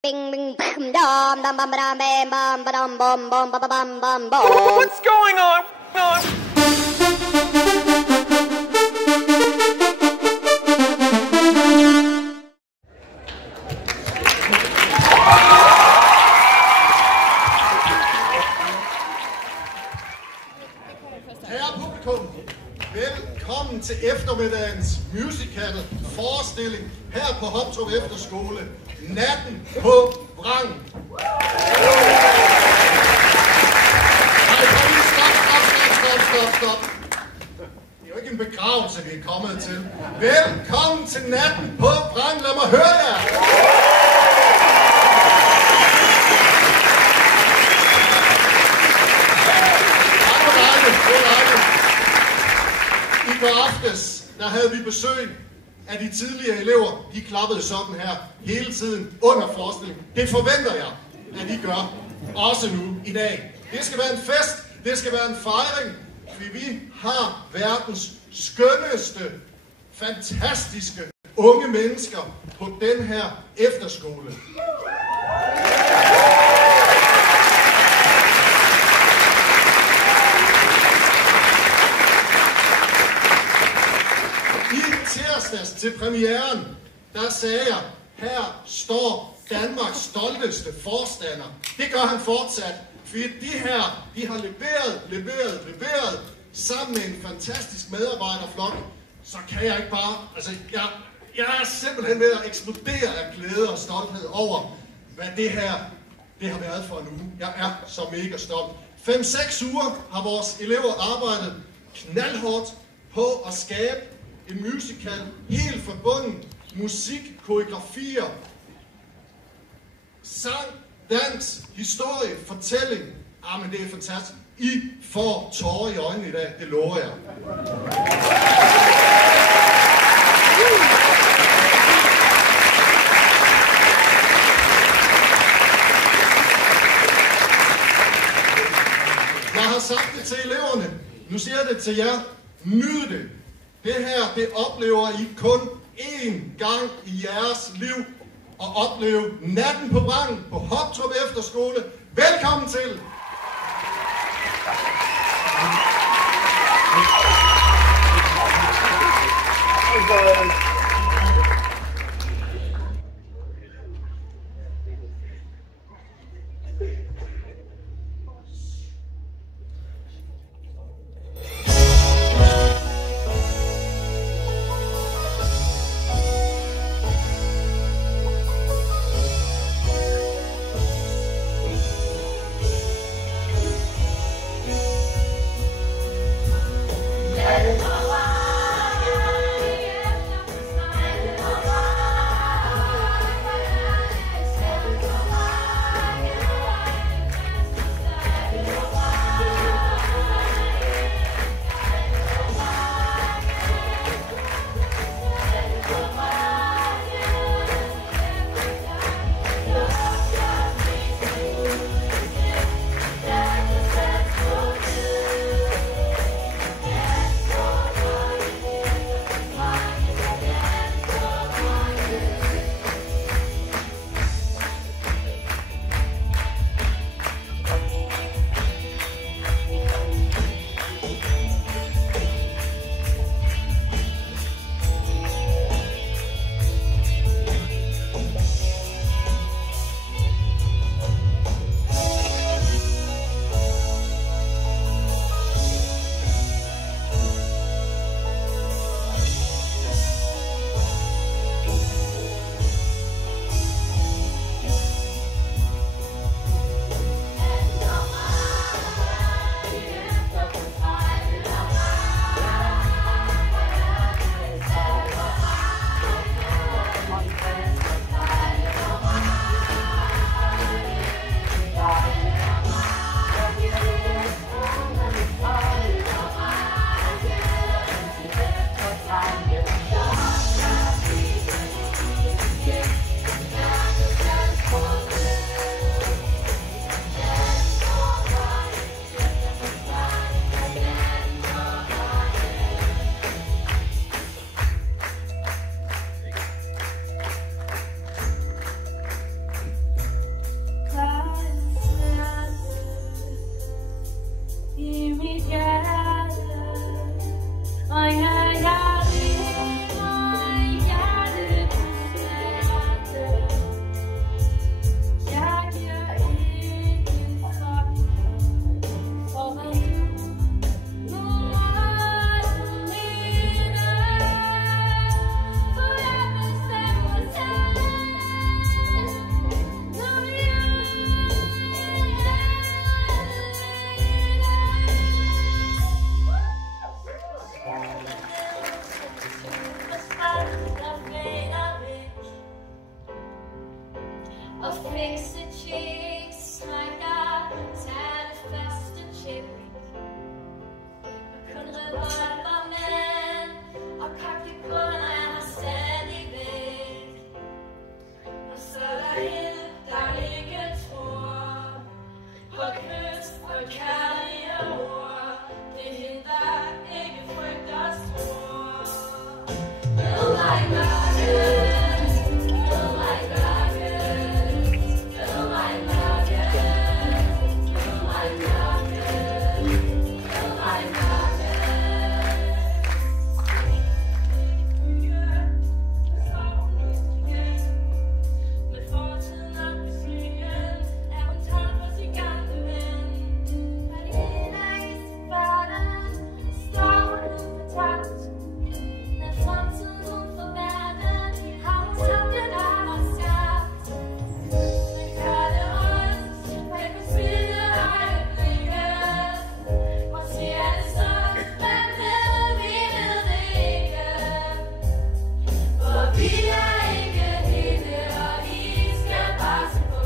Bing bing bam dum dum bum bam bam bum bum bum bum bum bum bum bum. What's going on? Kære publikum, velkommen til eftermiddagens musical forestilling her på Hoptrup Efterskole, Natten på Vrangen. Stop. Det er jo ikke en begravelse, vi er kommet til. Velkommen til Natten på Vrangen. Lad mig høre jer. I går aftes, der havde vi besøg af de tidligere elever. De klappede sådan her hele tiden under forestillingen. Det forventer jeg, at I gør også nu i dag. Det skal være en fest, det skal være en fejring, fordi vi har verdens skønneste, fantastiske unge mennesker på den her efterskole. Til premieren, der sagde jeg, her står Danmarks stolteste forstander. Det gør han fortsat, fordi de her, de har leveret sammen med en fantastisk medarbejderflok. Så kan jeg ikke bare, altså jeg er simpelthen ved at eksplodere af glæde og stolthed over, hvad det her, det har været for en uge. Jeg er så mega stolt. 5-6 uger har vores elever arbejdet knaldhårdt på at skabe en musical, helt forbundet, musik, koreografier, sang, dans, historie, fortælling. Men det er fantastisk. I får tårer i øjnene i dag, det lover jeg. Jeg har sagt det til eleverne. Nu siger jeg det til jer. Nyd det. Det her, det oplever I kun én gang i jeres liv. Og opleve Natten på Vrangen på Hoptrup Efterskole. Velkommen til! Og fikse chicks trækker, tager det første chip. Og kun revolvermænd og kogte kunder er her stadigvæk. Og så er der hende, der ikke tror på kys og kærlige ord. Det er hende, der ikke frygter stor. Feel like Marcus, feel like Marcus, feel like Marcus, feel like Marcus, feel like Marcus. Med fortiden og beskyen er hun tørt for sin gamle ven. Men i min ægte verden står hun ufortabt. Men fremtiden for verden har hun samlet af og skabt. Men gør det ondt, men hun spilder øjeblikket. Måske er det sådan, men vi ved det ikke. For vi er ikke hende, og I skal passe på.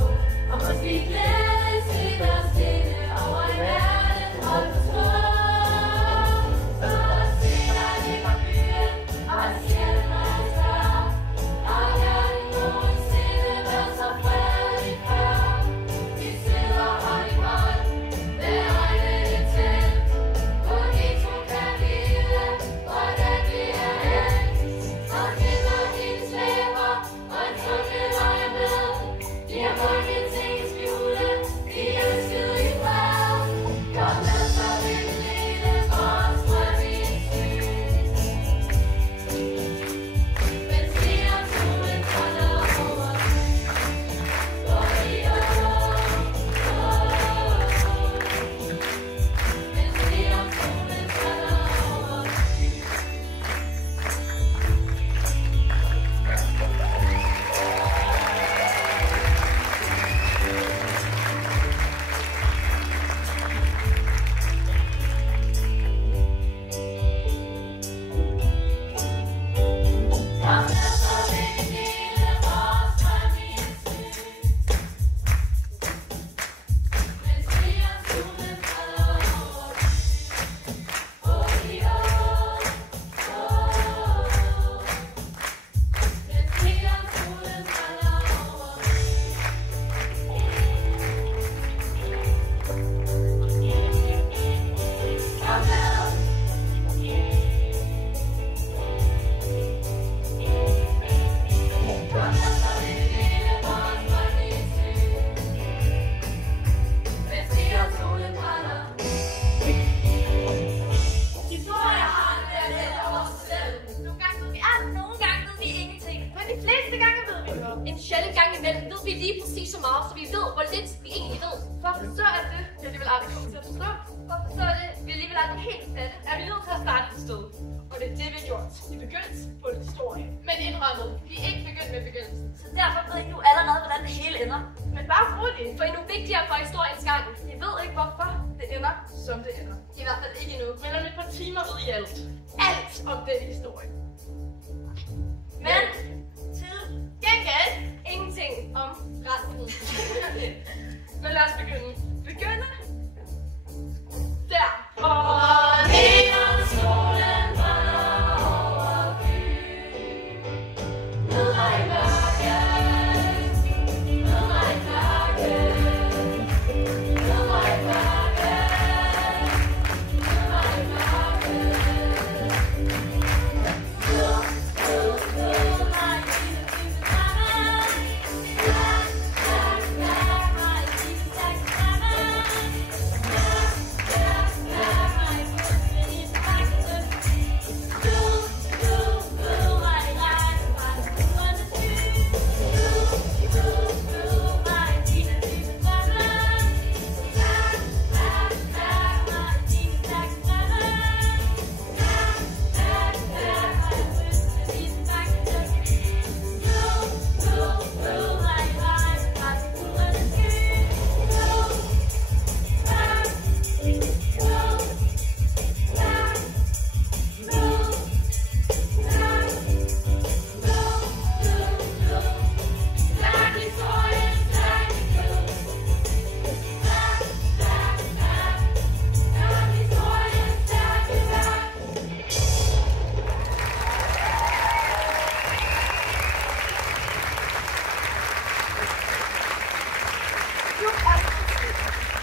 Og måske glædes til at stille over i verden, hold på tå. For at se dig i fra byen, og sjældent når jeg tør. Og jeg nogensinde været så fredelig før. Vi sidder hånd i hånd, med øjnene tændt. Kun vi to kan vide, hvordan vi er endt. Og kender hendes læber, og en tunge løg med. De har mange ting at skjule, de elskede i fred. Kom med, så vi kan dele vores drøm i et syn. Men se om solen falder over byen. For i år, men se om solen falder over byen. Kom med, så vi kan dele vores drøm i et syn. Men se om solen falder over byen. For i år, men se om solen falder over byen. Kom med. Kom med, så vi kan dele vores drøm i et syn. Men se om solen falder. Historier har det at lade over sig selv. Nogle gange ved vi alt, nogle gange ved vi ingenting. Men de fleste gange ved vi noget. En sjældent gang imellem ved vi lige præcis så meget, så vi ved, hvor lidt vi egentlig ved. For at forstå alt det, vi alligevel aldrig kommer til at forstå. For at forstå det, vi alligevel aldrig helt fatte, er vi nødt til at starte et sted. Og det er det, vi har gjort. Vi begyndte på en historie. Men indrømmet, vi er ikke begyndt med begyndelsen. Så derfor ved I nu allerede, hvordan det hele ender. Men bare roligt, for endnu vigtigere for historiens gang. Vi ved ikke, hvorfor det ender, som det ender. I hvert fald ikke endnu. Men om et par timer ved I alt. Alt om den historie. Men til gengæld ingenting om resten. Men lad os begynde. Begynde der. Og når solen falder over byen. Feel like Marcus, feel like Marcus, feel like Marcus, feel like Marcus. Feel like Jesus is a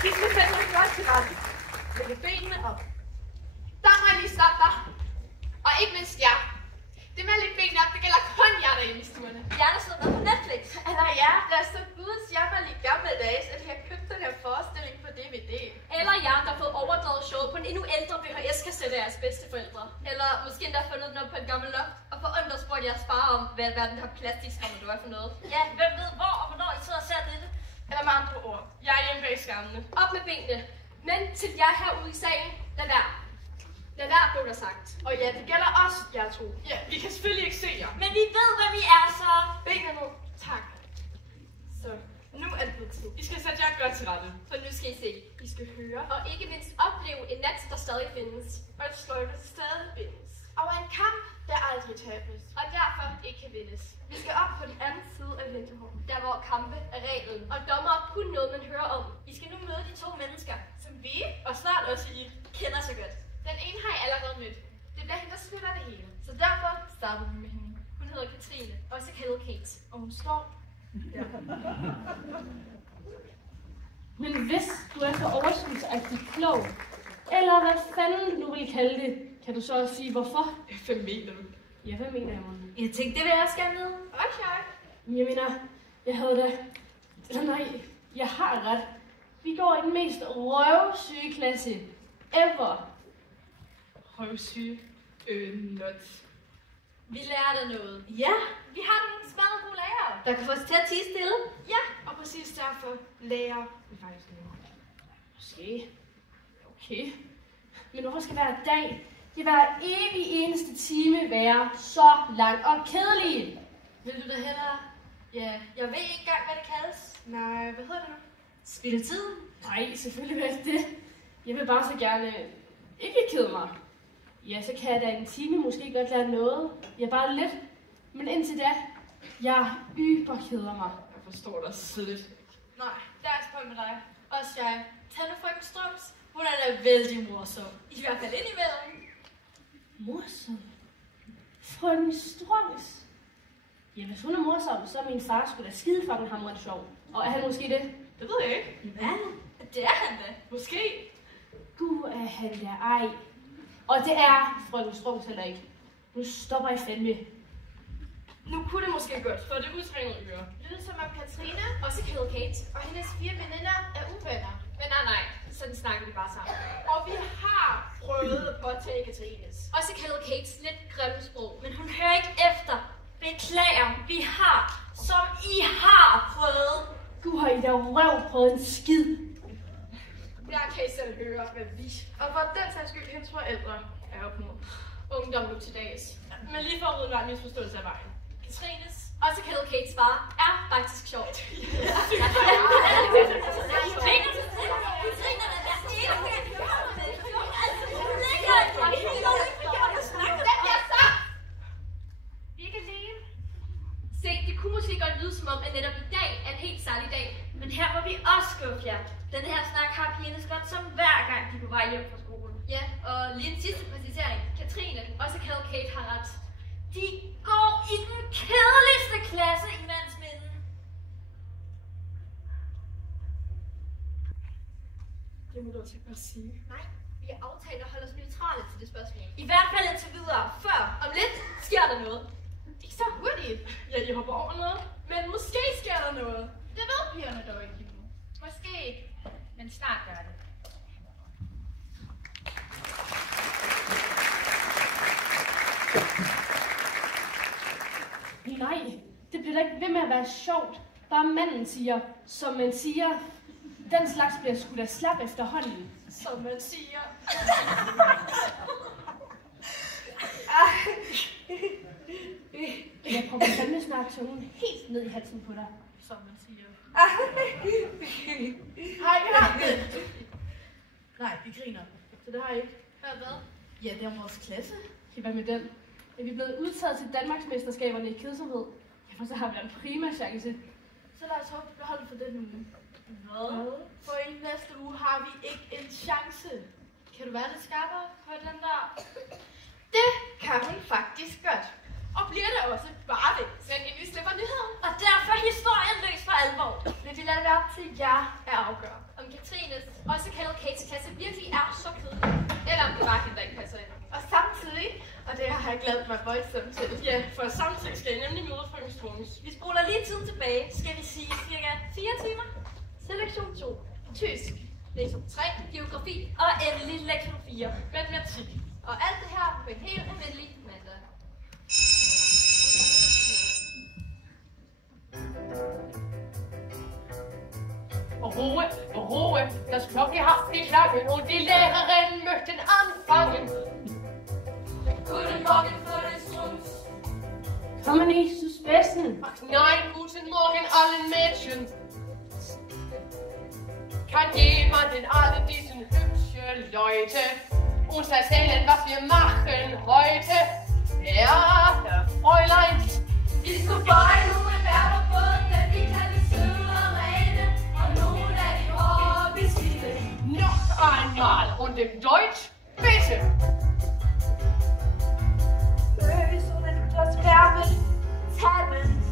Vi skal finde os godt til rette. Lægge benene op. Der må jeg lige stoppe dig. Og ikke mindst jer. Det med at lægge benene op, det gælder kun jer derinde i stuerne. Jeg der sidder med på Netflix. Eller jer, der er så guds jammerlig gammeldags, at de har købt den her forestilling på DVD. Eller jer, der har fået overdrevet showet på en endnu ældre VHS-kassette af jeres bedsteforældre. Eller måske endda fundet den op på en gammel loft og forundret spurgt jeres far om, hvad verden har plastikskrammer, du er for noget. Ja, hvem ved hvor og hvornår I sidder og ser dette? Eller med andre ord, jeg er hjemme bag skammene. Op med benene. Men til jer herude i salen, lad være. Lad være, blev der sagt. Og ja, det gælder også jer to. Ja, vi kan selvfølgelig ikke se jer. Men vi ved, hvad vi er, så... Benene nu. Tak. Så, nu er det blevet tid. I skal sætte jer godt til rette. For nu skal I se. I skal høre. Og ikke mindst opleve en nat, der stadig findes. Og et sløjfe stadig bindes. Og en kamp, der aldrig tabes. Og derfor ikke kan vindes. Vi skal op på den anden side af Lindeholm. Der hvor kampe er reglen. Og dommer er kun noget, man hører om. I skal nu møde de to mennesker, Som vi, og snart også I, kender så godt. Den ene har jeg allerede mødt. Det bliver hende, der splitter det hele. Så derfor starter vi med hende. Hun hedder Katrine, også kaldet Kate. Og hun står der. Men hvis du er så overskudsagtig klog, eller hvad fanden du vil kalde det, kan du så også sige hvorfor? Hvad mener du? Ja, hvad mener jeg, Morten? Jeg tænkte, det vil jeg også gerne vide. Okay. Jeg mener, jeg havde da... Eller nej, jeg har ret. Vi går i den mest røvsyge klasse ever. Røvsyge. Not. Vi lærte noget. Ja, Vi har nogle smadre gode lærere, der kan få os til at tie stille. ja. Og præcis derfor lærer vi faktisk noget. Måske. Okay. Men hvorfor skal hver dag, ja, hver evig eneste time være så lang og kedelig? Vil du da hellere? Ja, jeg ved ikke engang, hvad det kaldes. Nej, hvad hedder det nu? Spilde tid. Nej, selvfølgelig vil jeg det. Jeg vil bare så gerne ikke kede mig. Ja, så kan jeg da en time måske godt lære noget. Ja, bare lidt. Men indtil da, jeg keder mig. Jeg forstår dig slet. Nej, der er et spørg med dig. Også jeg. Tag nu frøken Strøms. Hun er da vældig morsom. I hvert fald indimellem. Morsom? Frøken Strøms? Ja, hvis hun er morsom, så er min far sgu da skide fucking hamrende sjov. Og er han måske det? Det ved jeg ikke. Hvad? Det er han da. Måske. Gud er han da ej. Og det er frøken Strøms heller ikke. Nu stopper jeg fandme. Nu kunne det måske godt, for det udtrængende øre. Lyder som om Katrine, også kaldet Kate, Og hendes 4 veninder er uvenner. men nej, sådan snakker vi bare sammen. Og vi har prøvet at påtage Katrines. Også kaldet Kates lidt grimme sprog, men hun hører ikke efter. Beklager, vi har, som I har prøvet. Gud har I da røv på en skid. Jeg kan I selv høre, hvad vi. Og for den sags skyld, hendes forældre er opnået. Ungdom nu til dags. Men lige for at rydde en misforståelse af vejen. Katrines, også kaldet Kates far, er faktisk sjovt. Vi er ikke alene. Se, det kunne måske godt lyde som om, at netop i dag er en helt særlig dag. Men her må vi også gå fjert. Den her snak har pigerne skrevet som hver gang de er på vej hjem fra skolen. Ja, og lige en sidste præcisering. Katrine, også kaldet Kate, har ret. De går i den kedeligste klasse i mandsminden. Det må du også ikke bare sige. Nej, vi har aftalt at holde os neutrale til det spørgsmål. I hvert fald indtil videre, før. Om lidt sker der noget. Ikke så hurtigt. Ja, de hopper over noget. Men måske sker der noget. Det ved pigerne dog ikke endnu. Måske ikke, men snart gør det. Nej, det bliver da ikke ved med at være sjovt. Bare manden siger, som man siger. Den slags bliver sgu da slap efterhånden. Som man siger. Jeg prøver fandme snart tungen helt ned i halsen på dig. Som man siger. Har I hørt det? Nej, vi griner. Så det har I ikke. Hør hvad? Ja, det er om vores klasse. Okay, hvad med den? Er vi blevet udtaget til Danmarksmesterskaberne i kedsomhed? Jamen, så har vi da en prima chance. Så lad os håbe, vi holder for den uge. Hvad? For i næste uge har vi ikke en chance. Kan du være lidt skarpere på den der? Det kan hun faktisk godt. Og bliver det også bare det. Men vi slipper nyheden. Og derfor historien løs for alvor. Men vi lader det være op til jer at afgøre, om Katrines, også kaldet Kates klasse, virkelig er så kedelig, eller om det bare hende, der ikke passer ind. Og samtidig, og det har jeg glædet mig voldsomt til. Ja, for samtidig skal jeg nemlig møde frøken Struens. Vi spoler lige tiden tilbage, skal vi sige cirka 4 timer. Selektion 2. Tysk. Lektion 3. Geografi. Og endelig lektion 4. Matematik. Og alt det her på en helt almindelig mandag. Ruhe, das Glocke hat geschlagen und die Lehrerin möchten anfangen. Guten Morgen, Fräulein Strunz. Kommen nicht zu Spessen. Ach nein, guten Morgen allen Mädchen. Kann jemand in alle diesen hübschen Leute uns erzählen, was wir machen heute? Ja, Herr Fräulein. Vi skulle bøje nogle værter på den, vi kan de søde og rene, og nogle af de hårde beskidte. Noch einmal und im Deutsch, bitte. Bösen das Werben, Tabben,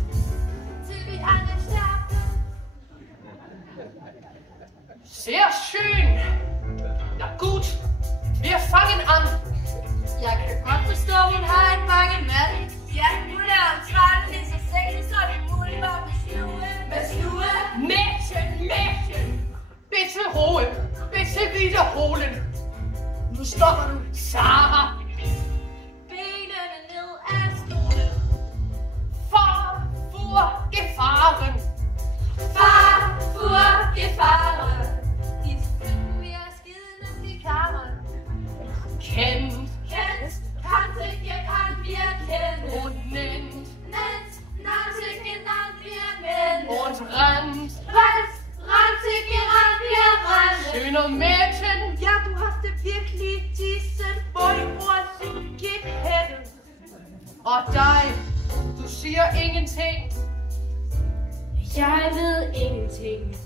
til vi alle sterben. Sehr schön. Na gut, wir fangen an. Jeg kan godt forstå, hun har en mange mand. Ja, hun er omtrent lige så sexy, så det er muligt at besluge. Mädchen, bitte Ruhe, bitte wiederholen. Nu stopper du, Sarah. Benene ned af stolen. Far, fuhr, gefahren. Far, fuhr, gefahren. De skulle vi er skidende til kammeren. Kennt Kannte gekannt wir kennen. und nennt Nannte genannt wir nennen. und rannt. Rannte gerannt wir rennen. Schöner Mädchen. Ja, du hast det virkelig diesen Boybror gekendt. Og dig, du siger ingenting. Jeg ved ingenting.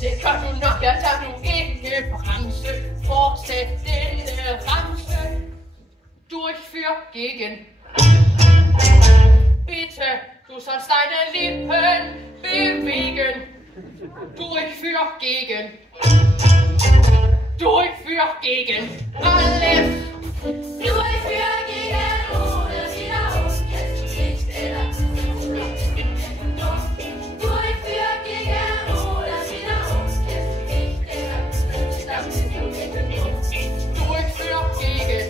Det gør du nok, at du ikke bremse. Fortsæt denne ramse. Durchführ gegen. Bitte, du sollst deine Lippen bewegen. Durchführ gegen. Durchführ gegen. Alles. Durchführ gegen ohne Wiederholungsgesicht eller Durchführ gegen ohne Wiederholungsgesicht eller Durchführ gegen.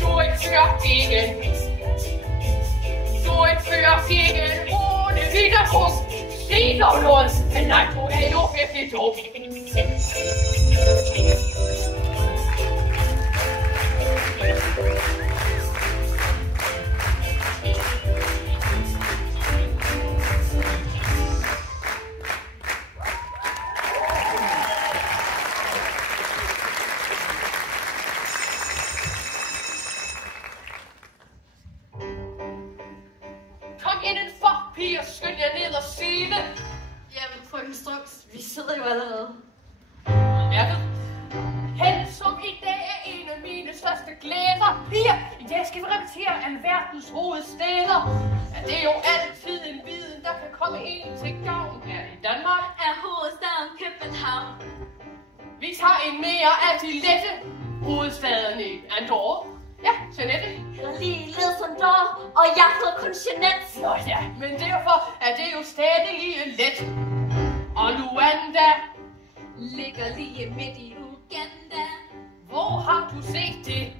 Durchführ gegen. Durchführ gegen ohne Widerruf. Sieh doch los, nein, du er jo virkelig doof. Kom indenfor, piger, skynd jer ned og sile. Jamen, frøken Strunz, vi sidder jo allerede. Mærket? Hen som i dag er en af mine største glæder. Piger, i dag skal vi repetere alverdens hovedsteder. Ja, det er jo altid en viden, der kan komme en til gavn her i Danmark. Er hovedstaden København. Vi tager en mere af de lette hovedstaden i Andorra. Ja, Jeanette. Hedder lige Sondor, og jeg hedder kun Jeanette. Nå ja, men derfor er det jo stadig lige let. Og Luanda, Ligger lige midt i Uganda. hvor har du set det?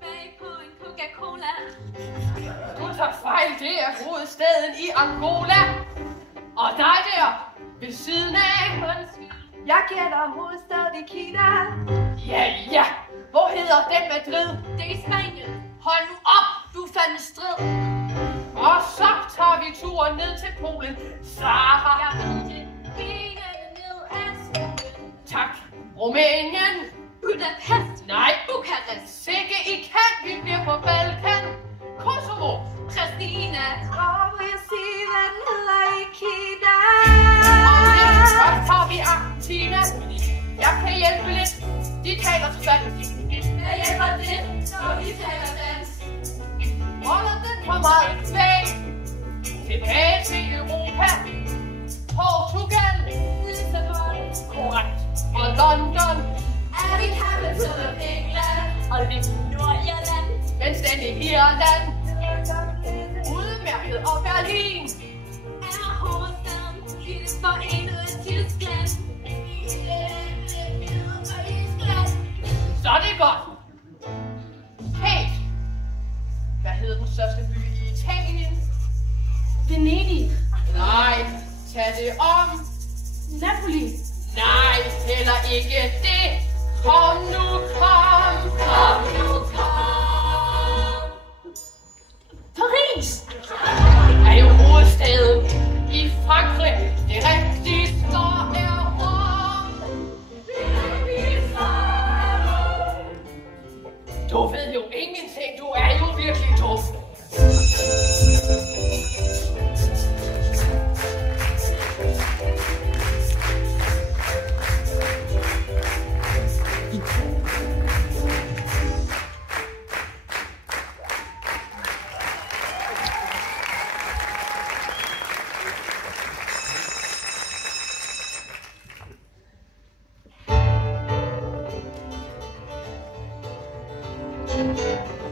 Bag på en Coca-Cola. Du tager fejl, det er hovedstaden i Angola. Og dig der, ved siden af. Undskyld. Jeg gætter hovedstaden i Kina. Ja. Hvor hedder den Madrid? Det er i Spanien. Hold nu op, Du er fandme strid. og så tager vi turen ned til Polen. Sarah, Jeg ved det. Benene ned af stolen. tak. Rumænien, Budapest. nej. Bukarest. Sikke I kan, vi bliver på Balkan. Kosovo, Christina. Og må jeg sige, hvad den hedder i Kina? og lidt først har vi Argentina. Jeg kan hjælpe lidt, de taler spansk. Jeg hjælper lidt, når vi taler dansk. Holder den for meget tilbage. Tilbage til Europa. London, Er vi capital of England? Og lidt Nordirland. men stændig Irland. Udmærket og Berlin. Er hovedstaden i det forenede Tyskland? Så er det godt. Hey, hvad hed den største by i Italien? Venedig. Nej, tag det om. Napoli. Nej, heller ikke det. Kom nu, kom. Kom nu, kom. Paris. Er jo hovedstaden i Frankrig. Det rigtige svar er Rom. Du ved jo ingenting. Du er jo virkelig dum.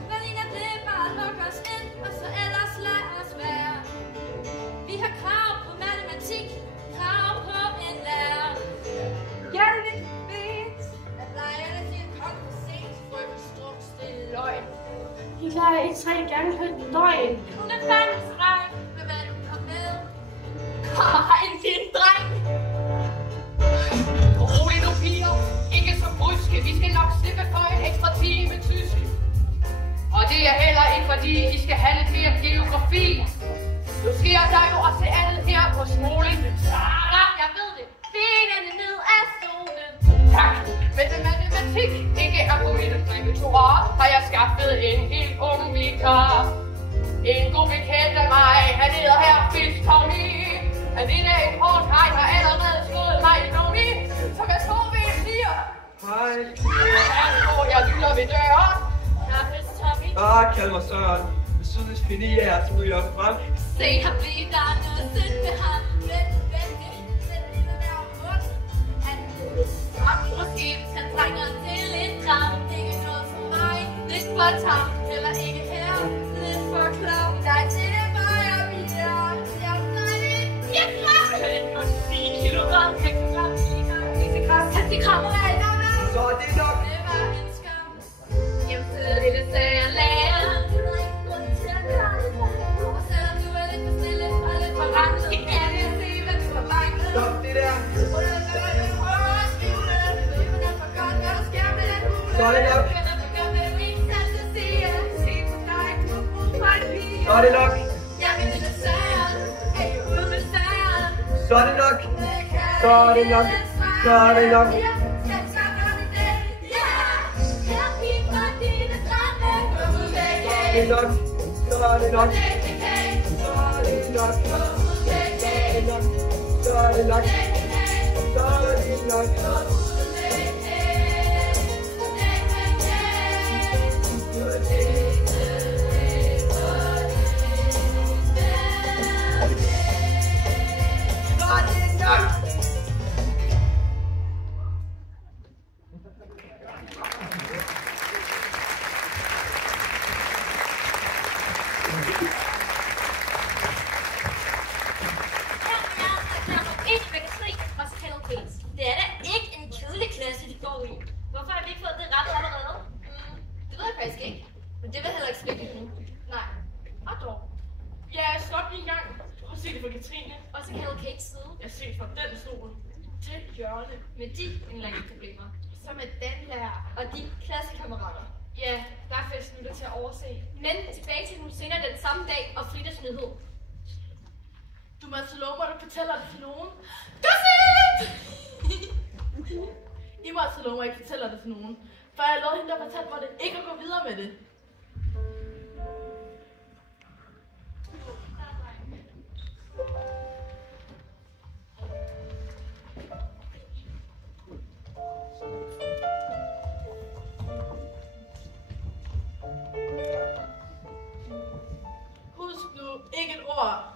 Hvad ligner det? Bare luk os ind, og så ellers lad os være. Vi har krav på matematik, krav på en lærer. Gør det lidt fint? At lejerne til at komme for sent, frygten struks, det er løgn. I klarer ikke 3 gange på et døgn. Hun er fandme streg, men hvad du kom med? Hej, din dreng! Rolig nu, piger. Ikke så bryske. Vi skal nok slippe for en ekstra time tysk. Og det er heller ikke fordi, I skal have lidt mere geografi. Nu sker der jo også andet her på skolen. Sara, jeg ved det. Benene ned af stolen. Tak. Men da matematik ikke er på mit repertoire, har jeg skaffet en helt ung vikar. En god bekendt af mig, han hedder her Fisk Tommy. Han ligner en hård hej, har allerede slået mig i nomi. Så hvad tror vi, I siger? Hej. Jeg lytter ved døren. Kaffes Tommy. Kald mig Søren. Jeg synes, det er fint, at så ryger jeg frem. Se ham blive, der er noget sødt med ham. Vent, med hver mund. Han er måske, hvis han trænger til lidt kram. Ikke noget for mig, lidt for tam. Heller ikke her, lidt for klam. Nej, det er mig og Pia. Jeg er lidt, jeg kram. Kilogram, hektogram, kilogram, tantikrammer af et navn. Så er det nok. Det var en skam. Jamen, så er det, sagde jeg lærer. Du har ikke grund til at gøre det for dig. Og selvom du er lidt for stille og lidt for rank, så kan jeg se, hvad du har manglet. Stop det der. Og det er noget, jeg prøver at skjule. Du ved, hvordan for godt, hvad der sker med den hule. Så er det nok. Men når du gør med min fantasi, at se på dig, du har brug for en pige. Så er det nok. Jeg vil med sejren. Er I ude med sejren? Så er det nok. Så er det nok. Så er det nok. Det er nok. Så er det nok. Så er det nok. Så er det nok. Så er det nok. Så er det nok. Det er da ikke en kedelig klasse, vi går i. Hvorfor har vi ikke fået det ret allerede? Det ved jeg faktisk ikke. Men det vil heller ikke spille nu. Nej. Og dog. Ja, stop lige en gang. Prøv at se det fra Katrine. Og så kan jeg Kates side. Jeg ser fra den stol til hjørne. Med de indlagte problemer. Så med den lærer. Og de klassekammerater. Ja, der er festen nu til at overse. Men tilbage til nu senere den samme dag og Fridas nyhed. Du må altså love mig, at du fortæller det til nogen. Gossip! I må altså love mig, at I ikke fortæller det til nogen. For jeg lovede hende, der fortalte mig det, ikke at gå videre med det. Husk nu, ikke et ord.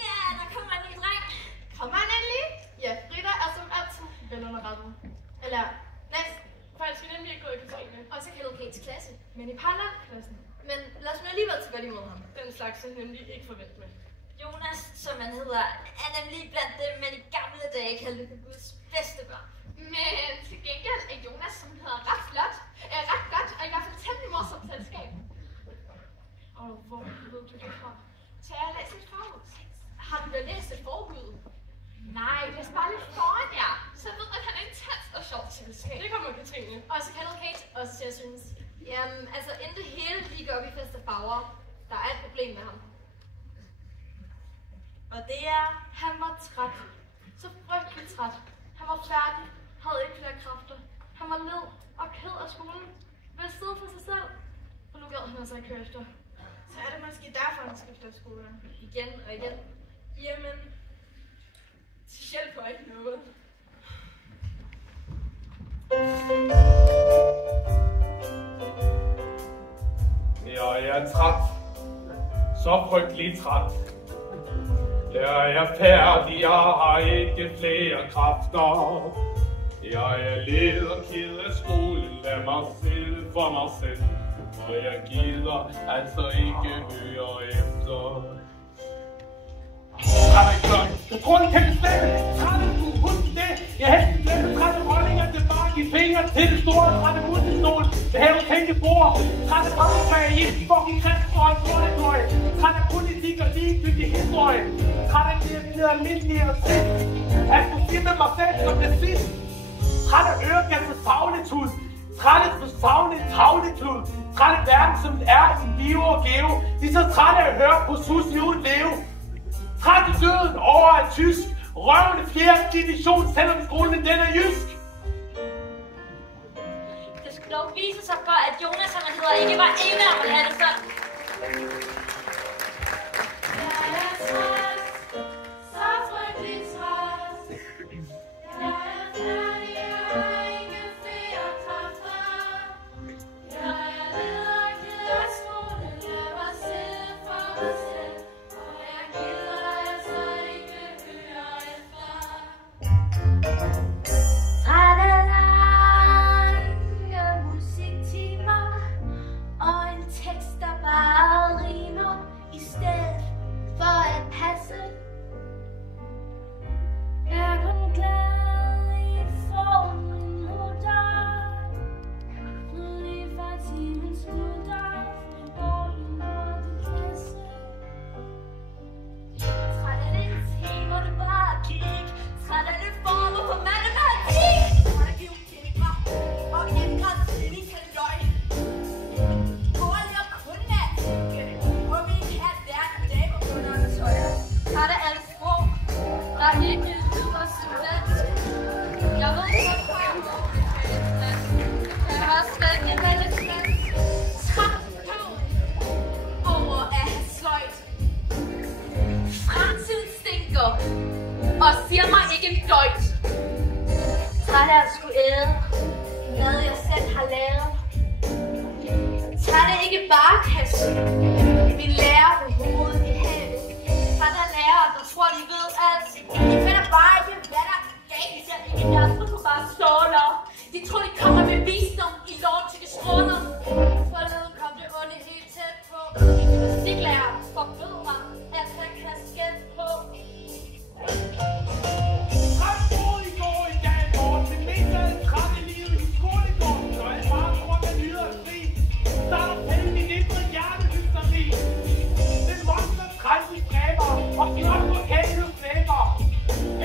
Ja, der kommer en ny godt imod ham. Den slags er nemlig ikke forventet med. Jonas, som han hedder, er nemlig blandt dem, man i gamle dage kaldte for Guds bedste barn. Men til gengæld er Jonas, som hedder, ret flot, ret godt, og i hvert fald temmelig morsomt selskab. Og hvor ved du det fra? Så jeg har læst et forhud. Har du da læst et forhud? Nej, læs bare lidt foran jer. Så ved man, at han er intens og sjov selskab. Det kommer Katrine. Også kaldet Kate, også til at synes. Jamen, altså inden det hele lige går op i fest og farver, der er et problem med ham. Og det er... Han var træt. Så frygtelig træt. Han var færdig, havde ikke flere kræfter. Han var led og ked af skolen. Ville sidde for sig selv. Og nu gad han altså ikke køre efter. Så er det måske derfor, han skifter skolen. Igen og igen. Jamen, det hjælper ikke noget. Jeg er træt. Så frygtelig træt. Jeg er færdig, jeg har ikke flere kræfter. Jeg er led og ked af skolen, lad mig sidde for mig selv. Og jeg gider altså ikke høre efter. Redaktør, jeg tror det kan bestemme. Trætte du husk det. Jeg har helst glemt trætte rollinger til bare at give fingre til det store trætte musestol. Det her du tænke bord. Trætte bankefag i et fucking kreds og en forlægtøj. Trætte politik og ligegyldig historie. Trætte det er blevet almindeligt og trist. At du siger med mig selv som det sidste. Trætte øregas og savletud. Trætte på savle tavleklud. Trætte verden som det er i live og geo. De er så trætte af at høre på Susi uden leve. Træt i døden over en tysk. Røvende 4. division, selvom skolen den er jysk. Det skulle dog vise sig for, at Jonas, som han hedder, ikke var ene om at have det sådan. Jeg er træt, så frygtelig træt. Jeg er færdig, jeg har ikke flere kræfter. Jeg er led og ked af skolen, lad mig sidde for mig selv. Og jeg gider altså ikke høre efter. Træt af lange musiktimer og en tekst, der bare rimer i stedet for at passe. Jeg er kun glad i formen minutter. Nu lige fra timen slutter, går i lorteklasse. Træt af det timer, du bare kig. Træt af det former på matematik. Træt af geometri og indgradstillings af løgn. Dårlig og kun matematik. Og min hat der en dag på kundernes højre. Træt af alt sprog, der ikke lyder student. Jeg ved ikke, hvorfor jeg må jeg har slet ikke vælge plads. Træt over at have sløjt. Fremtiden stinker og siger mig ikke en døjt. Træt af at skulle æde hvad jeg selv har lavet. Træt af ikke bare kasse min lærer på hovedet i havet. Træt af lærere, der tror de ved alt. De finder bare ikke, hvad der er galt. Jeg ikke derfor kunne bare ståler. De tror de kommer med visdom i lov til det stråler. Forleden kom det onde helt tæt på. Musiklærer forbød mig at tage kasket på. Træt troede i går i dag i morgen. Det meste af det trætte livet i skolegården. Så jeg bare tror, at nyder er fri. Så er der penge i indre hjertehysteri. Den monster trætte stræber og flot på kæde slæber.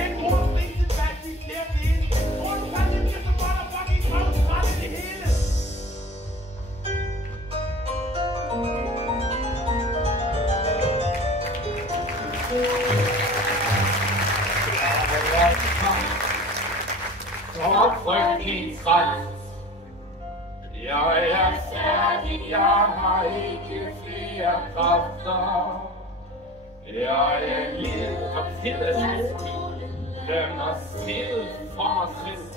En bror stikset fast i flere dele. Tror du kan det bliver så godt og fucking travlt træt i det hele? Så frygtelig træt. Jeg er færdig, jeg har ikke flere kræfter. Jeg er led og ked af skolen. Lad mig sidde for mig selv.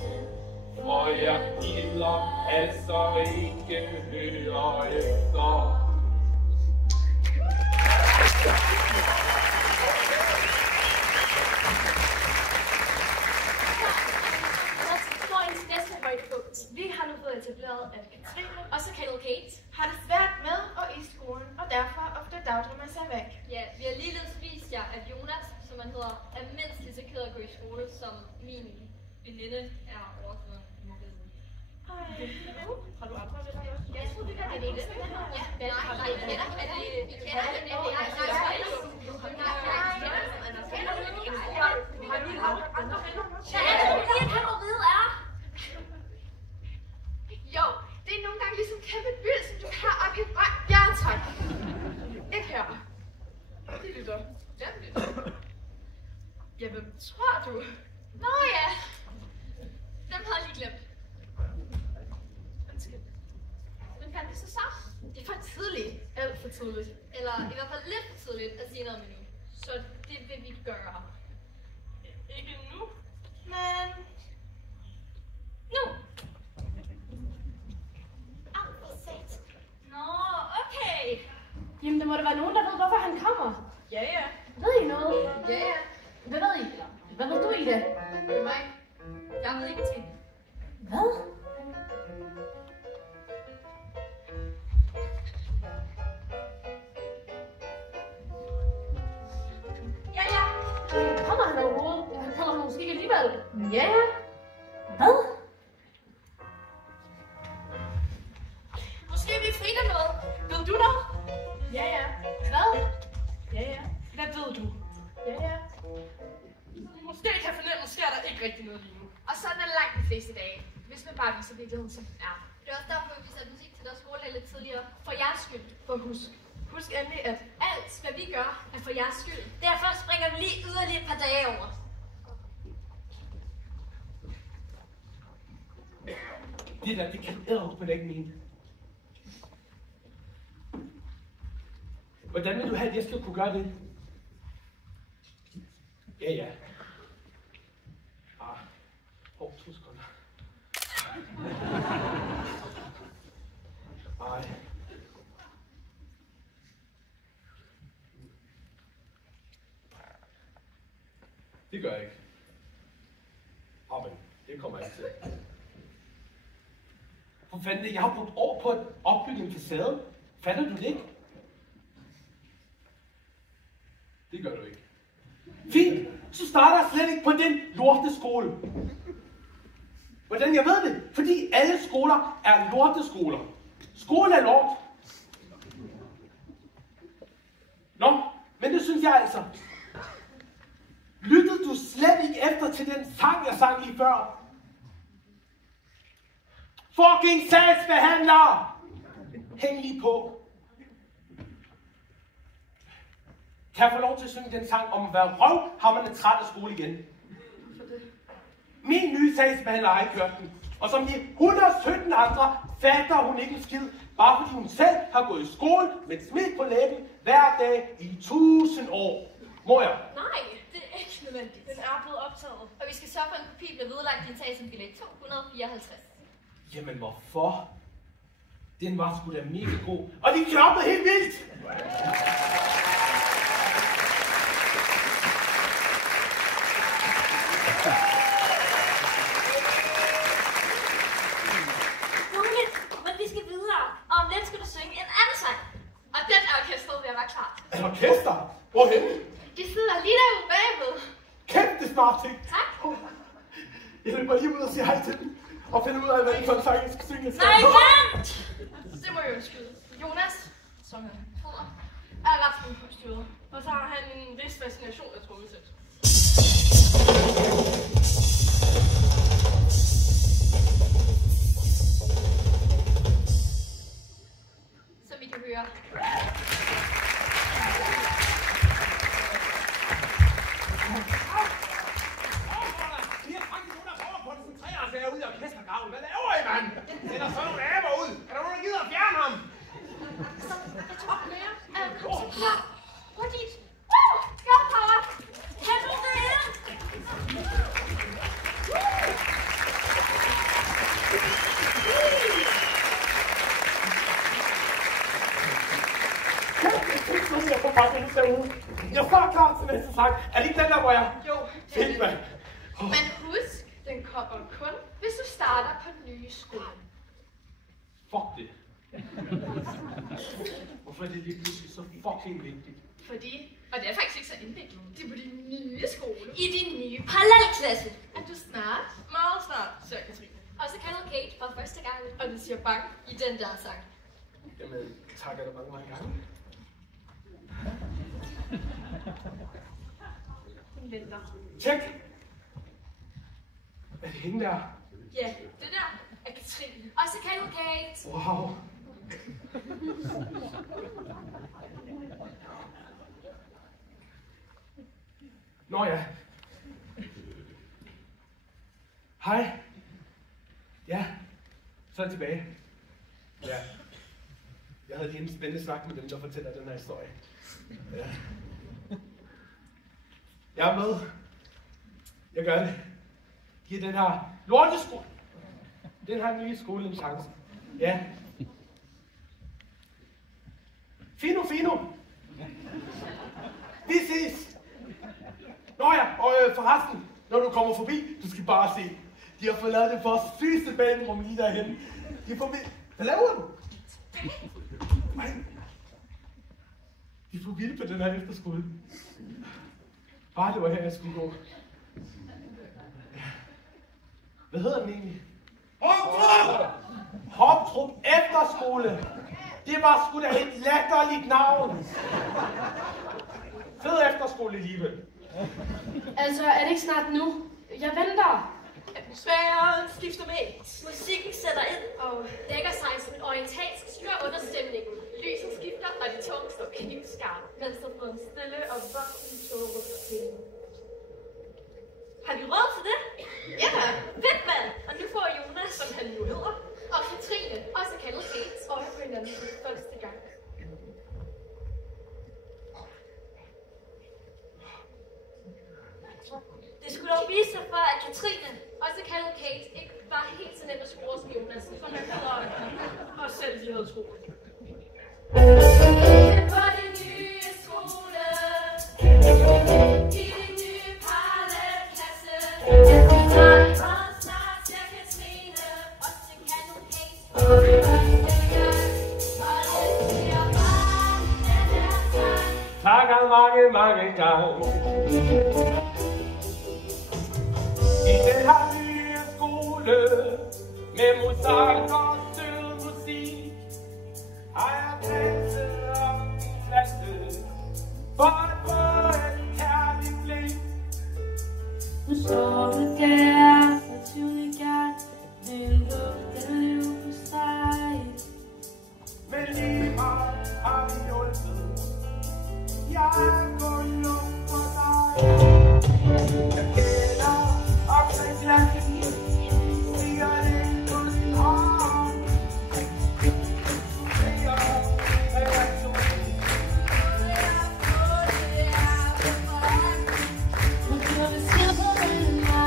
For jeg gider altså ikke høre efter. Historiens næste højdepunkt. Vi har nu fået etableret, at Katrine, også kaldet Kate, Har det svært med og i skolen, og derfor ofte dagdrømmer sig væk. Ja, vi har ligeledes vist jer, at Jonas, som han hedder, er mindst lige så ked at gå i skole, som min veninde er overfor mobilen. Har du andre venner også? Jeg tror, vi kan det ikke. Ja, nej, vi kender hende. Jo, det er nogle gange ligesom kæmpe byld, som du har op i et brændt bjergetøj. Ikke her. Det lytter. Hvem lytter? Ja, hvem tror du? Nå ja, dem havde jeg lige glemt. Undskyld. Men fandt det så sammen? Det er for tidligt. Alt for tidligt. Eller i hvert fald lidt for tidligt at sige noget med nu. Så det vil vi gøre. Ikke nu. Men... Nu! Nå, okay. Jamen, der må da være nogen, der ved, hvorfor han kommer. Ja, ja. Ved I noget? Ja, ja. Hvad ved I? Hvad ved du, Ida? Det er mig. Jeg ved ingenting. Hvad? Ja, ja. Kommer han overhovedet? Han kommer måske ikke alligevel. Ja, ja. Hvad? Måske vi fritter noget. Ved du noget? Ja, ja. Hvad? Ja, ja. Hvad ved du? Ja, ja. Måske kan fornemme, sker der ikke rigtig noget lige nu. Og sådan er det langt de fleste dage. Hvis man bare viser virkeligheden, som den er. Det er også derfor, vi satte musik til deres skole lidt tidligere. For jeres skyld. For husk endelig, at alt, hvad vi gør, er for jeres skyld. Derfor springer vi lige yderligere et par dage over. Det der, det kan du edderhugge ikke mene. Hvordan vil du have, at jeg skal kunne gøre det? Ja, ja. Hov, 2 sekunder. Ej. Det gør jeg ikke. Men det kommer jeg ikke til. For fanden, jeg har brugt år på at opbygge en facade. Fatter du det ikke? Det gør du ikke. Fint, så starter jeg slet ikke på den lorteskole. Hvordan jeg ved det? Fordi alle skoler er lorteskoler. Skole er lort. Nå, men det synes jeg altså. Lyttede du slet ikke efter til den sang, jeg sang lige før? Fucking sagsbehandler! Hæng lige på. Kan jeg få lov til at synge den sang om at være røvhamrende træt af skole igen? Min nye sagsbehandler har ikke hørt den. Og som de 117 andre fatter hun ikke en skid, bare fordi hun selv har gået i skole med et smil på læben hver dag i 1000 år. Må jeg? Nej, det er ikke nødvendigt. Den er blevet optaget. Og vi skal sørge for, at en kopi bliver vedlagt din sag som bilag 254. Jamen hvorfor? Den var sgu da mega god. Og de klappede helt vildt! Men vi skal videre, og om lidt skal du synge en anden sang. Og den er orkestret ved at være klar. En orkester? Hvorhen? De sidder lige derude bagved. Kæmpe smart ting. Tak. Jeg løber lige ud og siger hej til dem. Og finder ud af, hvad en sang jeg skal synge. Nej, vent! Det må jeg undskylde. Jonas, som han hedder, er ret skuespilstyret. Og så har han en vis fascination af trommesæt. Som I kan høre. Ude i orkestergraven. Hvad laver I, mand? Sender sådan nogle aber ud. Er der nogen, der gider at fjerne ham? Jeg tror mere. Kom så klar. Hurtigt. Girl power. Kan du det her? Jeg er så klar til næste sang. Er det ikke den der, hvor jeg... Jo, Fedt, mand. Men husk, den kommer kun, hvis du starter på den nye skole. Fuck det. Hvorfor er det lige pludselig så fucking vigtigt? Fordi, og det er faktisk ikke så indviklet, det er på din nye skole. I din nye parallelklasse. Er du snart? Meget snart, siger Katrine. Også kaldet Kate for første gang. Og det siger bang i den der sang. Jamen, takker dig mange gange. Den venter. Tjek! Er det hende der? Ja, det der er Katrine. Også kaldet Kate. Wow. Nå ja. Hej. Ja, så er jeg tilbage. Ja. Jeg havde lige en spændende snak med dem, der fortæller den her historie. Ja. Jeg er med. Jeg gør det. Giv den her lorteskole. Den her nye skole en chance. Ja. Fino, fino. Vi ses. Nå ja, og forresten, når du kommer forbi, du skal bare se. De har fået lavet det for sygeste banerum lige derhen. De er forbi. Hvad laver du? Nej. De er for vilde på den her efterskole. Bare det var her, jeg skulle gå. Hvad hedder den egentlig? Hoptrup! Hoptrup Efterskole. Det var sgu da et latterligt navn. Fed efterskole alligevel. Altså, er det ikke snart nu? Jeg venter. Atmosfæren skifter med. Musikken sætter ind og dækker sig som en orientalsk styr under stemningen. Lyset skifter, og de tog står knivskarpt, mens der får en stille og voksen tåge på scenen. Har vi råd til det? Ja, Fedt, mand! og nu får Jonas, som han nu hedder, og Katrine, Også kaldet Kate. øje på hinanden for første gang. Det skulle dog vise sig for, at Katrine, også kaldet Kate, ikke var helt så nem at score som Jonas, som jeg hedder, Og selv de havde troet. på din nye skole. I din nye parallelklasse. Og snart ser Katrine, også kaldet Kate, for første gang. Og det siger bare den her sang. Takker mange gange. I den her nye skole med Mozart og sød musik har jeg kredset om min klasse for at få et kærligt blik. Nu står du der, så tydeligt gerne, med en luft af liv på sig. Men lige meget har vi hjulpet. Jeg er kun luk for dig. Jeg kender omkring klassen, siger det på din hånd. Siger, at jeg tog det. Nu bliver vi skidt på den her.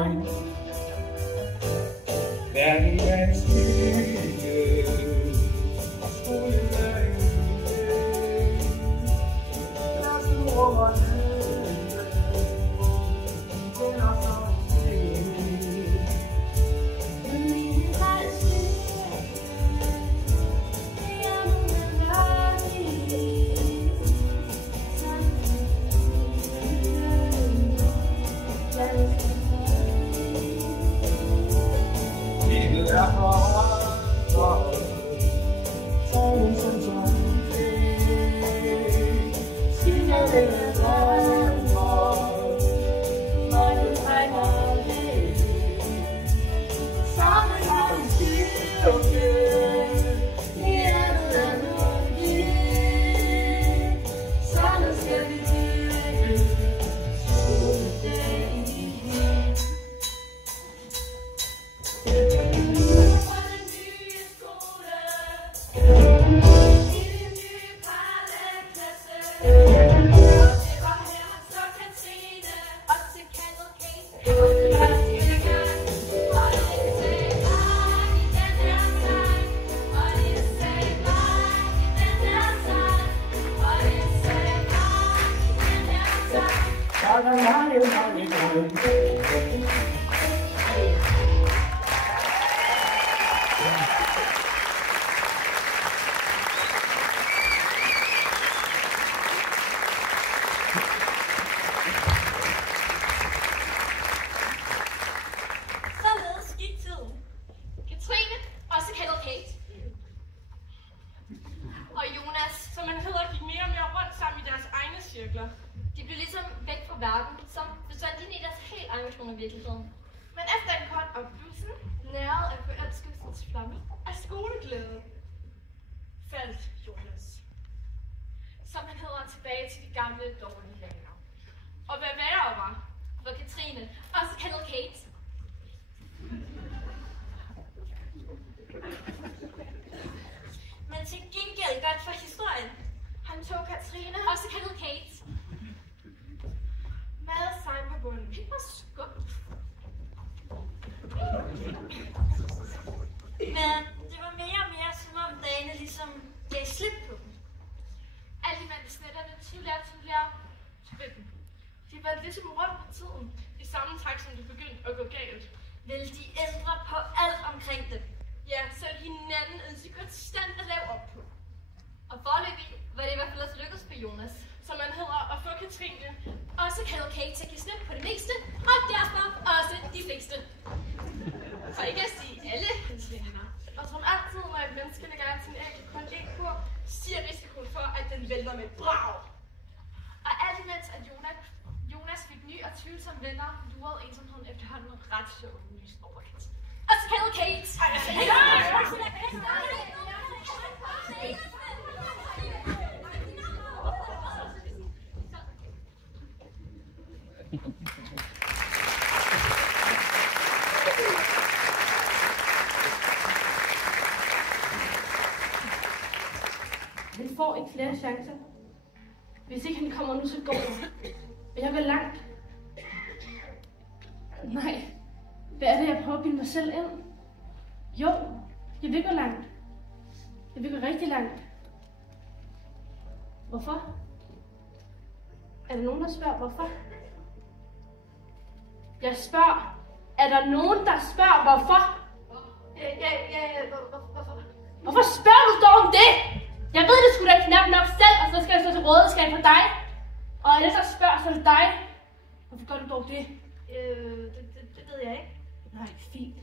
regn. Hverken er skygge og solen er en væg. Glassen rummer nødvendig, den er så De blev ligesom væk fra verden, så forsvandt de ind i deres helt egen version af virkeligheden. Men efter en kort opblussen, næret af forelskelsens flamme, af skoleglæde, faldt Jonas. Som han hedder tilbage til de gamle dårlige vaner. Og hvad værre var Katrine, også kaldet Kate. Men til gengæld godt for historien. Han tog Katrine, også kaldet Kate, med sejn på bunden. Det var skub. Men det var mere og mere, som om dagene ligesom gav slip på dem. Alle imens netterne tidligere trykken. De var ligesom rundt på tiden, i samme takt som det begyndte at gå galt. Ville de ændre på alt omkring dem? Ja, selv hinanden ønskede de konstant at lave op på. Og foreløbig var det i hvert fald også lykkedes for Jonas, som man hedder, at få Katrine, også kaldet Kate, til at give slip på det meste, og derfor også de fleste. For ikke at sige alle hans venner. Og som altid, når et menneske lægger sin æg kun en kur, stiger risikoen for, at den vælter med et brag. Og alt imens, at Jonas fik nye og tvivlsomme venner, lurede ensomheden efterhånden ret så åbenlyst over Katrine. Også kaldet Kate! Han får ikke flere chancer. Hvis ikke han kommer nu, så går jeg. Og jeg vil langt. Nej, hvad er det, jeg prøver at bilde mig selv ind? Jo, jeg vil gå langt. Jeg vil gå rigtig langt. Hvorfor? Er der nogen, der spørger, hvorfor? Jeg spørger. Er der nogen, der spørger, hvorfor? Hvorfor? Hvorfor spørger du dog om det? Jeg ved det sgu da knap nok selv, og så skal jeg stå til rådigskab for dig. Og ellers så spørger, så er det dig. Hvorfor gør du dog det? Det ved jeg ikke. Nej, fint.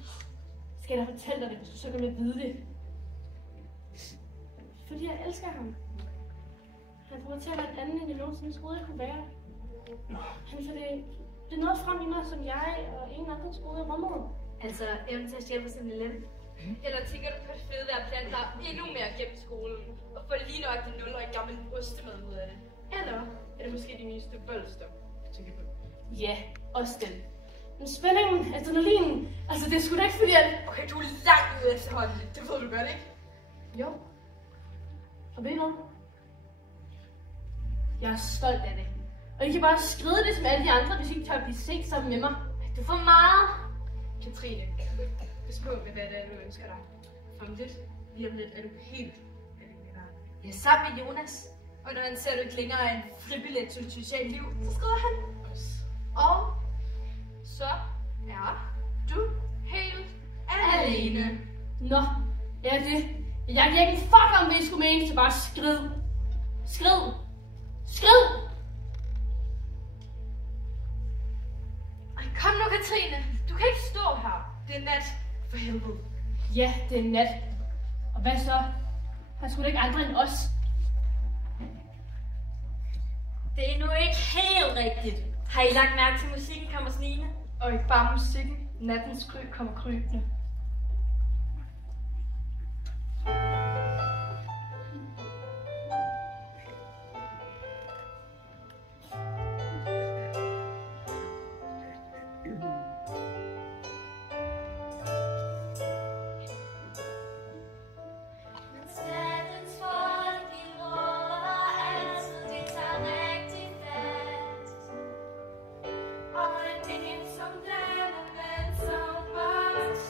Skal jeg da fortælle dig det, hvis du så kan med vide det? Fordi jeg elsker ham. Han får mig til at være en anden, end jeg nogensinde troede, jeg kunne være. Han får det noget frem i mig, som jeg og ingen andre troede, jeg rummede. Altså, eventuelt hjælpe sådan en lem. Eller tænker du på det fede ved at plante dig endnu mere gennem skolen, og få lige nok en 0-årig gammel ostemad ud af det? Eller er det måske de nyeste bølster, du tænker på? Ja, også den. Men spændingen, adrenalinen, altså det er sgu da ikke fordi, at... Okay, du er langt ude efterhånden. Det ved du godt, ikke? Jo. Og ved I hvad? Jeg er stolt af det. Og I kan bare skride det som alle de andre, hvis I ikke tør blive set sammen med mig. Du får meget. Katrine, pas på med, hvad det er, du ønsker dig. Om lidt, lige om lidt, er du helt alene med dig. Jeg er sammen med Jonas. Og når han ser, at du ikke længere er en fribillet til et socialt liv, så skriver han os. Og så er du helt alene. Nå, ja det. Jeg giver ikke en fuck om, hvad I skulle mene, så bare skriv. Skriv. Skriv! Ej, kom nu, Katrine. Du kan ikke stå her. Det er nat. For helvede. Ja, det er nat. Og hvad så? Han skulle ikke andre end os. Det er nu ikke helt rigtigt. Har I lagt mærke til musikken kommer snigende? Og ikke bare musikken. Nattens kry kommer krybende. Som blander, men som magt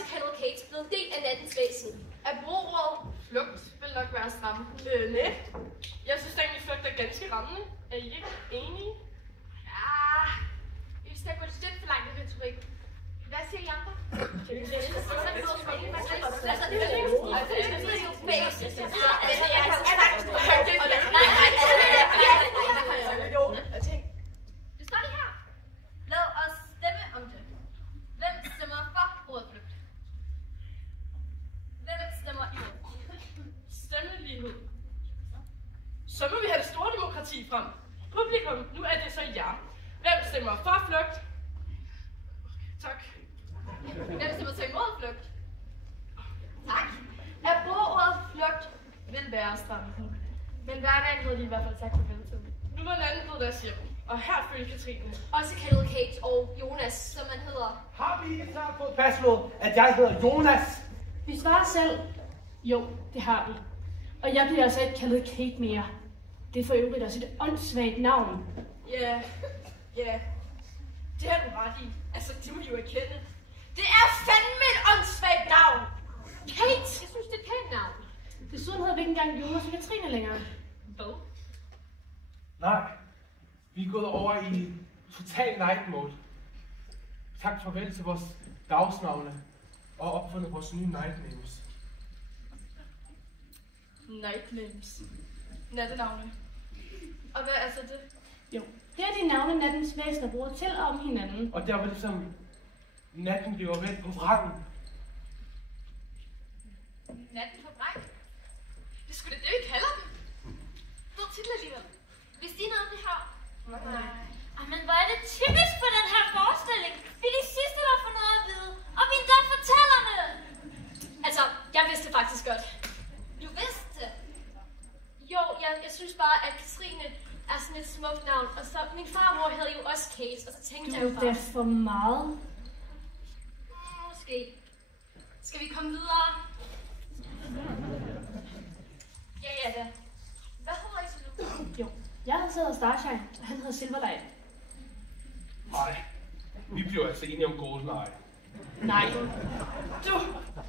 også kaldet Kate, blevet en del af nattens væsen. Er brugerordet flugt vil nok være stramme. Nej. Jeg synes egentlig, flugt er ganske rammende. Er I ikke enige? Ja, vi skal gå et stykke for langt i retorik. Hvad siger I andre? Det står lige her. Lad os stemme om det. Hvem stemmer for ordet flugt? Hvem stemmer imod? Stemmelighed. Så må vi have det store demokrati frem. Publikum, nu er det så jer. Hvem stemmer for flugt? Tak. Hvem stemmer så imod flugt? Tak. Er brugerordet flugt vil være stramme. Men hver gang havde de i hvert fald sagt farvel til det. Nu må landet blevet deres hjem. Og her følger Katrine. Også kaldet Kate og Jonas, som man hedder. Har vi ikke snart fået fastslået, at jeg hedder Jonas? Vi svarer selv. Jo, det har vi. Og jeg bliver altså ikke kaldet Kate mere. Det er for øvrigt også et åndssvagt navn. Ja. Det har du ret i. Altså, det må I jo erkende. Det er fandme et åndssvagt navn! Kate! Jeg synes, det er et pænt navn. Desuden havde vi ikke engang Jonas og Katrine længere. Hvad? Nej, vi er gået over i total night mode. Tak farvel til vores dagsnavne og opfundet vores nye night names. Night names. Nattenavne. Og hvad er så det? Jo, det er de navne, nattens væsener bruger til og om hinanden. Og der var ligesom natten bliver vendt på vrangen. Natten på bræk? Det er sgu da det, vi kalder dem. Fed titel alligevel. Hvis de er noget, vi har. Nej. Men hvor er det typisk for den her forestilling? Vi er de sidste, der får noget at vide. Og vi endda fortæller det. Altså, jeg vidste det faktisk godt. Du vidste det? Jo, jeg synes bare, at Katrine er sådan et smukt navn. Og så min farmor hedder jo også Kate, og så tænkte jeg jo Det bare... er for meget. Måske. Skal vi komme videre? Ja da. Hvad hedder I så nu? Jo, jeg hedder Starshine, og han hedder Silverlight. Nej, vi blev altså enige om GoldenEye. Nej, du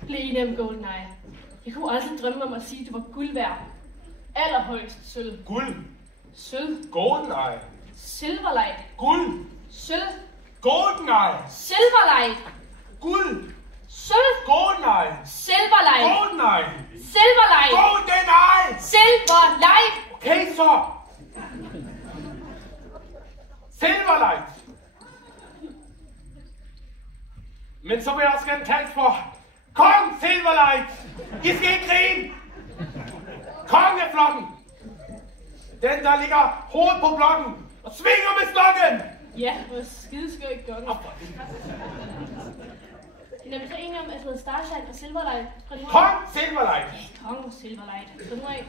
blev enig om GoldenEye. Jeg kunne aldrig drømme om at sige, at du var guld værd. Allerhøjst sølv. Guld. Sølv. GoldenEye. Silverlight. Guld. Sølv. GoldenEye. Silverlight. Guld. Sølv. GoldenEye. Silverlight. GoldenEye. Silverlight. GoldenEye. Silverlight. Okay så. Silverlight. Men så vil jeg også gerne kaldes for Kong Silverlight. I skal ikke grine. Kongeflokken. Den, der ligger hovedet på blokken og svinger med stokken. Ja, hvor skideskøg gokken. Er vi så enige om, at jeg hedder Starshine og Silverlight fra nu af? Kong Silverlight. Ja, Kong Silverlight. Så nu af.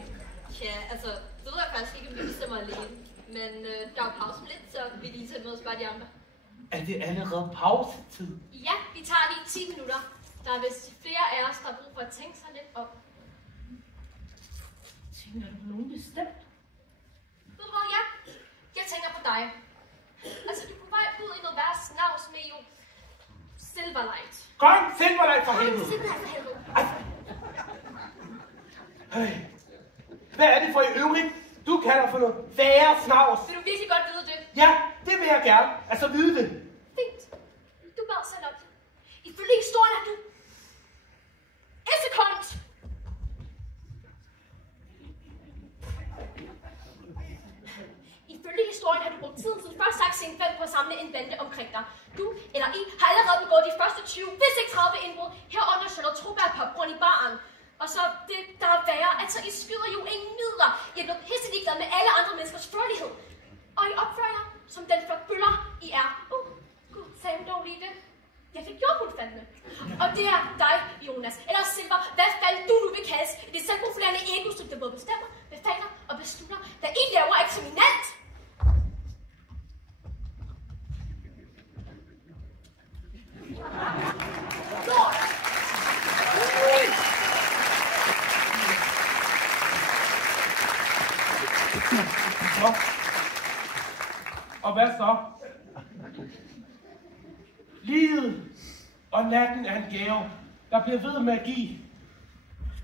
Ja, altså, det ved jeg faktisk ikke, om vi bestemmer alene. Men der er jo pause om lidt, så vi lige tager med og spørger de andre. Er det allerede pausetid? Ja, vi tager lige 10 minutter. Der er vist flere af os, der har brug for at tænke sig lidt op. Tænker du på nogen bestemt? Ved du hvad, ja? Jeg tænker på dig. Altså, du er på vej ud i noget værre snavs med jo Silverlight. Kong Silverlight for helvede. Silverlight for helvede. Hvad er det for i øvrigt, du kalder for noget værre snavs? Vil du virkelig godt vide det? Ja, det vil jeg gerne. Altså vide det. Fint. Du bad selv om det. Ifølge historien er du Essekont. Ifølge historien har du brugt tiden siden først sagt sen 5 på at samle en bande omkring dig. Du eller I har allerede begået de første 20, hvis ikke 30 indbrud, herunder Charlotte Troberg popcorn i baren. Og så det, der er værre, altså I skyder jo ingen midler. I er blevet pisseligeglade med alle andre menneskers førlighed. Og I opfører jer som den florbøller, I er. Gud, sagde hun dog lige det? Ja, det gjorde hun fandme. Og det er dig, Jonas. Eller Silver, hvad fanden du nu vil kaldes i det selvprofilerende ego, som der både bestemmer, befaler og beslutter, hvad I laver er kriminelt. Lort! Så. Og hvad så? Livet og natten er en gave, der bliver ved med at give.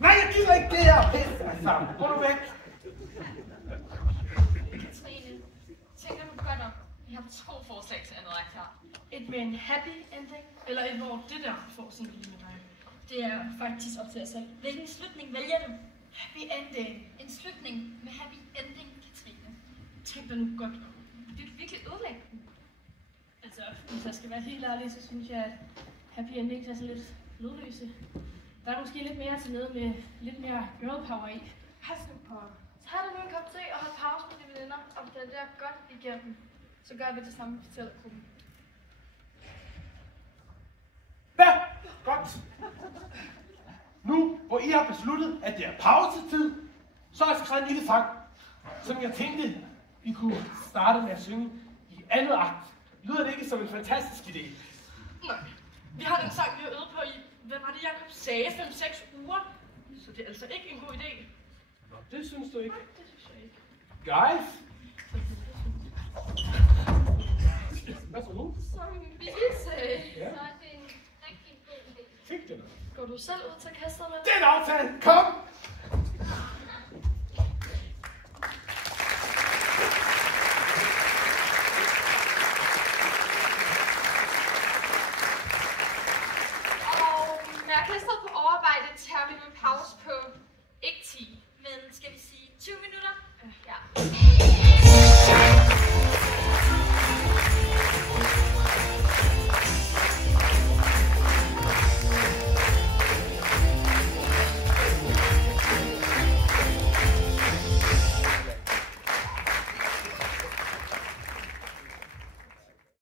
Nej, jeg gider ikke det her pisse sammen. Gå nu væk. Katrine, tænker du godt om? Jeg har 2 forslag til andet akt her. Et med en happy ending, eller et, hvor det der får sin lille med dig. Det er faktisk op til jer selv. Hvilken slutning vælger du? Happy ending. En slutning med happy ending, Katrine. Tænk dig nu godt om. Det er virkelig ødelæggende. Altså, hvis jeg skal være helt ærlig, så synes jeg, at happy endings er sådan lidt lydløse. Der er måske lidt mere til noget med lidt mere girl power i. Pas nu på. Tag dig nu en kop te og hold pause med dine veninder, og det der godt igennem. Så gør vi det samme med fortællergruppen. Ja, godt. Nu, hvor I har besluttet, at det er pausetid, så har jeg skrevet en lille sang, som jeg tænkte, vi kunne starte med at synge i andet akt. Lyder det ikke som en fantastisk idé? Nej. Vi har den sang, vi har øvet på i, hvad var det, Jacob sagde, 5-6 uger. Så det er altså ikke en god idé. Nå, det synes du ikke. Nej, det synes jeg ikke. Guys? Hvad så nu? Som vi sagde, Ja. så er det en rigtig god idé. Fik det noget? Går du selv ud til orkestret med? Det er en aftale! Kom!